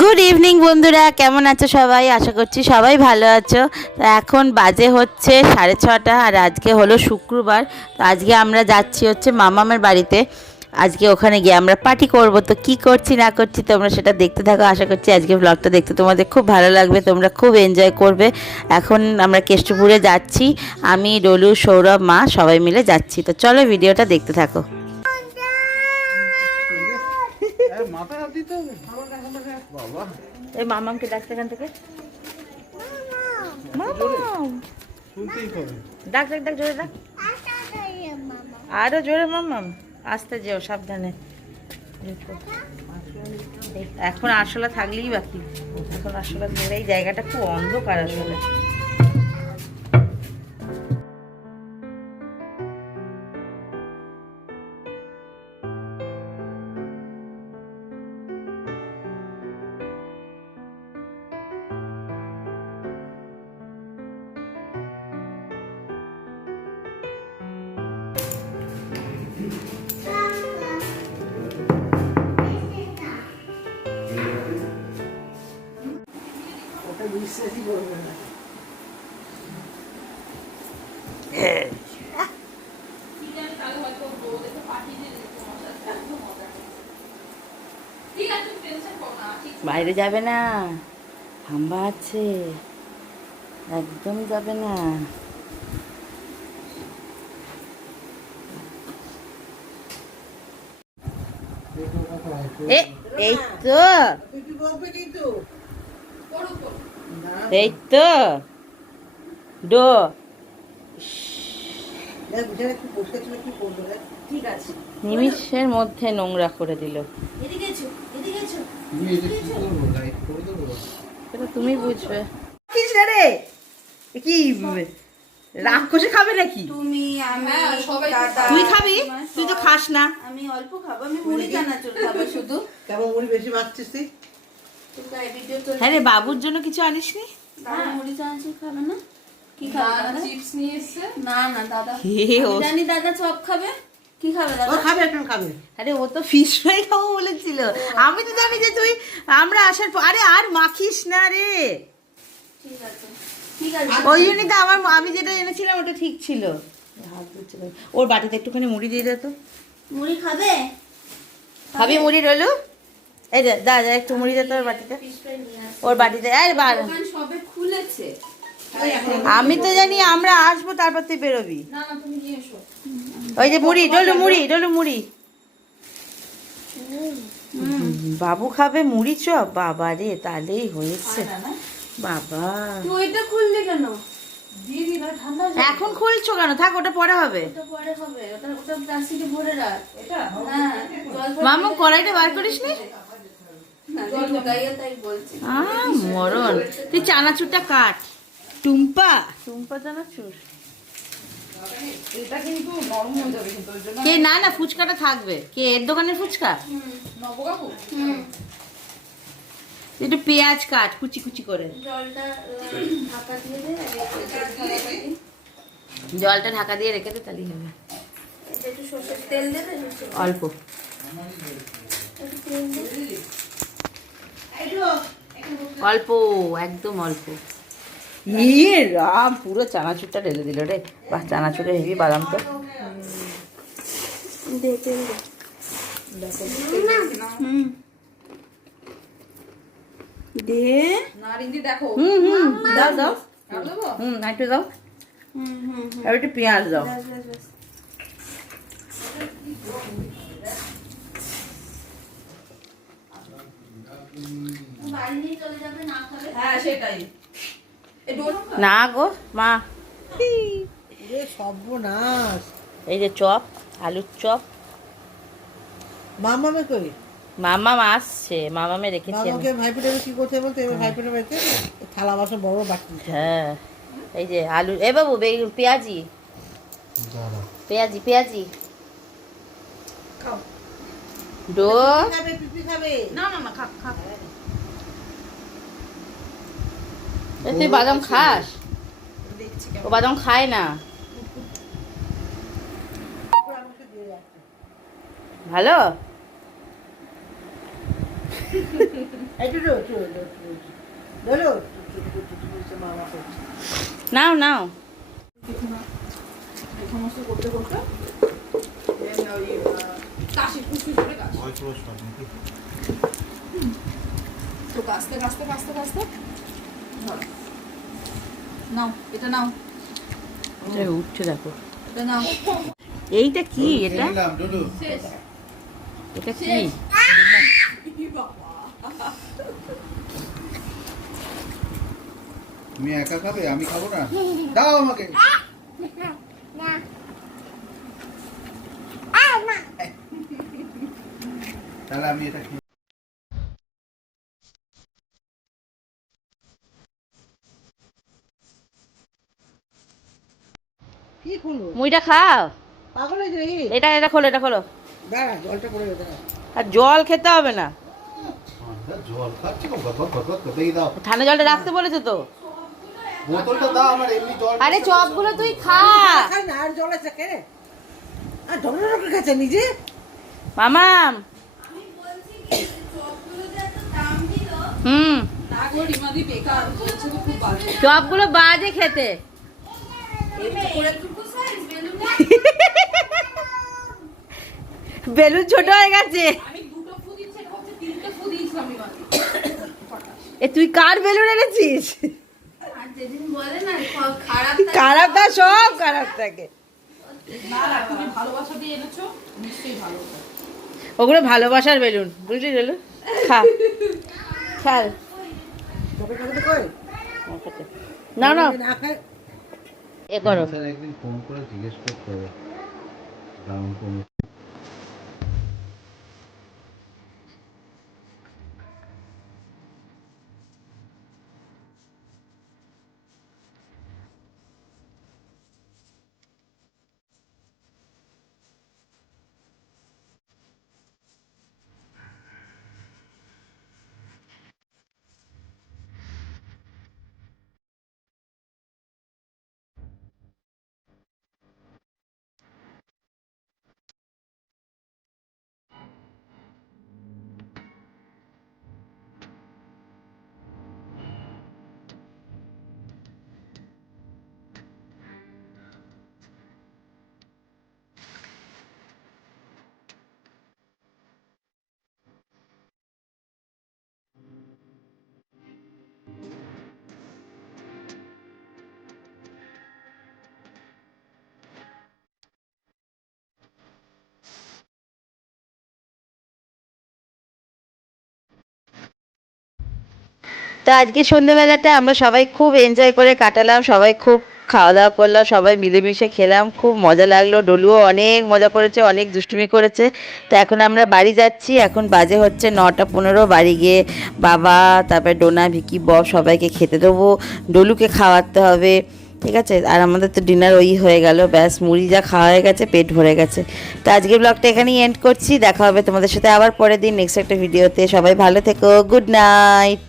Good evening বন্ধুরা, কেমন আছো সবাই? আশা করছি সবাই ভালো আছো। তো এখন বাজে হচ্ছে 6:30 আর আজকে হলো শুক্রবার। তো আজকে আমরা যাচ্ছি হচ্ছে মামামের বাড়িতে। আজকে ওখানে গিয়ে আমরা পার্টি করব। তো কি করছি না করছি তোমরা সেটা দেখতে থাকো। আশা করছি আজকে ব্লগটা দেখতে তোমাদের খুব ভালো লাগবে, তোমরা খুব এনজয় করবে। এখন আমরা কেষ্টপুরে যাচ্ছি, আমি ডলু সৌরভ মা সবাই মিলে যাচ্ছি। তো চলো ভিডিওটা দেখতে থাকো। এই মামামকে ডাকতে এখান থেকে। ডাক ডাক ডাক, জোরে ডাক, আরো জোরে। মামাম আস্তে যেও, সাবধানে। এখন আরশোলা থাকলেই বাকি, এখন আরশোলা ধরে। এই জায়গাটা খুব অন্ধকার আসলে। বিশ্বাসই করবে না। বাইরে যাবে না, হাম্বা আছে, একদম যাবে না। এই তো, এই তো ডো। নিমিষের মধ্যে নোংরা করে দিল। তুমি বুঝবে কি রাক্ষসে খাবে নাকি? তুমি আমি তুই খাবি? তুই তো খাস না। আমি অল্প খাবো, আমি মুড়ি চানাচুর খাবো শুধু। কেমন মুড়ি বেশি মাখছিস তুই? হ্যাঁ রে, বাবুর জন্য কিছু আনিসনি? দাদা মুড়ি চানাচুর খাবে না? কি খাবে দাদা? চিপস নিয়ে এসেছে। না না দাদা, আমি জানি দাদা চপ খাবে। কি খাবে দাদা? ও খাবে, একদম খাবে। আরে ও তো ফিশ ফ্রাই খাবো বলেছিল। আমি তো জানি যে তুই আমরা আসার পর। আরে আর মাখিস না রে। ঠিক আছে ঠিক আছে। ওই জন্যই তো আমি যেটা এনেছিলাম ওটা ঠিক ছিল। ওর বাটিতে একটুখানি মুড়ি দিয়ে দে তো। মুড়ি খাবে? খাবি মুড়ি রইলু? এই যে দা যা, একটু মুড়ি দে তো ওর বাটিতে। ওর বাটিতে আর বার। দোকান সবে খুলেছে। আমি তো জানি আমরা আসবো, তারপর তুই বেরোবি। না না তুমি নিয়ে এসো। ওই যে মুড়ি, ডলু মুড়ি, ডলু মুড়ি। বাবু খাবে মুড়ি চপ? বাবা রে, তাহলেই হয়েছে। বাবা তুই ওইটা খুললি কেন? দিয়ে দিন, ঠান্ডা এখন খুলছো কেন? থাক, ওটা পরে হবে। ওটা পরে হবে। ওটা প্লাস্টিকে ভরে রাখ। এটা হ্যাঁ, মামু কড়াইটা বার করিস নি? জল ঢোকাইয়া তাই বলছি। মরণ। তুই চানাচুরটা কাট। টুম্পা টুম্পা চানাচুর। এটা কিন্তু নরম হয়ে যাবে কিন্তু ওর জন্য। কে? না না, ফুচকাটা থাকবে। কে এর দোকানের ফুচকা? নবকাকু। একটু পেঁয়াজ কাট কুচি কুচি করে। জলটা ঢাকা দিয়ে দে। জলটা ঢাকা দিয়ে রেখে দে, তাহলেই হবে। একটু সরষের তেল দেবে। অল্প, অল্প, একদম অল্প। ইয়ে রাম, পুরো চানাচুরটা ঢেলে দিল রে। বাহ, চানাচুরে হেভি বাদাম তো। দে তেল দে। দে নারিন্দি দেখো। দাও দাও। একটু দাও। এবার একটু পেঁয়াজ দাও। হ্যাঁ সেটাই। না গো মা, সর্বনাশ। এই যে চপ, আলুর চপ। মামামে কই? মামাম আসছে, মামামে রেখেছি আমি। মামাকে ভাইপোটা কি করতে বলতে, এবার ভাইপোটা বাড়িতে থালা বাসন বড় বাটি। হ্যাঁ, এই যে আলু। এ বাবু পেঁয়াজি, পেঁয়াজি, পেঁয়াজি ডো। খাবে, পিপি খাবে। না না না খা খা। তুই বাদাম খাস? ও বাদাম খায় না। ভালো। একটু ধরো মামা করছে। নাও নাও। এই সমস্ত করতে করতে ওই কাশি ফুসফুস করে কাশি তো কাস্তে কাস্তে কাস্তে কাস্তে ধরো। নাও এটা নাও, এটা উঠছে দেখো। এটা নাও। এইটা কি? এটা শেষ এটা কি? শেষ। ই বাবা, তুমি একা খাবে, আমি খাবো না? দাও আমাকে। তাহলে আমি এটা খেয়ে কি খুলবো? মুইটা খাও। পাগল হয়েছে নাকি? এটা এটা খোলো, এটা খোলো। দাঁড়া জলটা পড়ে গেছে। আর জল খেতে হবে না, জল খাচ্ছি, করতেই দাও। ঠান্ডা জলটা রাখতে বলেছে তো। বোতলটা দাও আমার, এমনি জল। আরে চপগুলো তুই খা। না আর জল আছে কে? আর জল রাখা গেছে নিজে। মামাম। হুম, না গো রিমাদি বেকার বলছে তো খুব বাজে। চপগুলো বাজে খেতে। বেলুন ছোট হয়ে গেছে। আমি দুটো ফু দিচ্ছি, এটা হচ্ছে তিনটে ফু দিয়েছিলাম রিমাদি। এ তুই কার বেলুন এনেছিস? আর যেদিন বলে না খারাপ খারাপ তা সব খারাপ থাকে। না না, তুমি ভালোবাসা দিয়ে এনেছো, নিশ্চয়ই ভালো। ওগুলো ভালোবাসার বেলুন, বুঝলি বেলুন? খা খেল। তোকে কাছে কই? না না না খাই। এ করো। স্যার একদিন ফোন করে জিজ্ঞেস করতে হবে দাম কমে। তো আজকে সন্ধ্যেবেলাটা আমরা সবাই খুব এনজয় করে কাটালাম, সবাই খুব খাওয়া দাওয়া করলাম, সবাই মিলেমিশে খেলাম, খুব মজা লাগলো। ডলুও অনেক মজা করেছে, অনেক দুষ্টুমি করেছে। তো এখন আমরা বাড়ি যাচ্ছি, এখন বাজে হচ্ছে 9:15। বাড়ি গিয়ে বাবা, তারপরে ডোনা, ভিকি, বব সবাইকে খেতে দেবো, ডলুকে খাওয়াতে হবে, ঠিক আছে। আর আমাদের তো ডিনার ওই হয়ে গেল, ব্যাস মুড়ি যা খাওয়া হয়ে গেছে, পেট ভরে গেছে। তো আজকের ব্লগটা এখানেই এন্ড করছি, দেখা হবে তোমাদের সাথে আবার পরের দিন নেক্সট একটা ভিডিওতে। সবাই ভালো থেকো, গুড নাইট।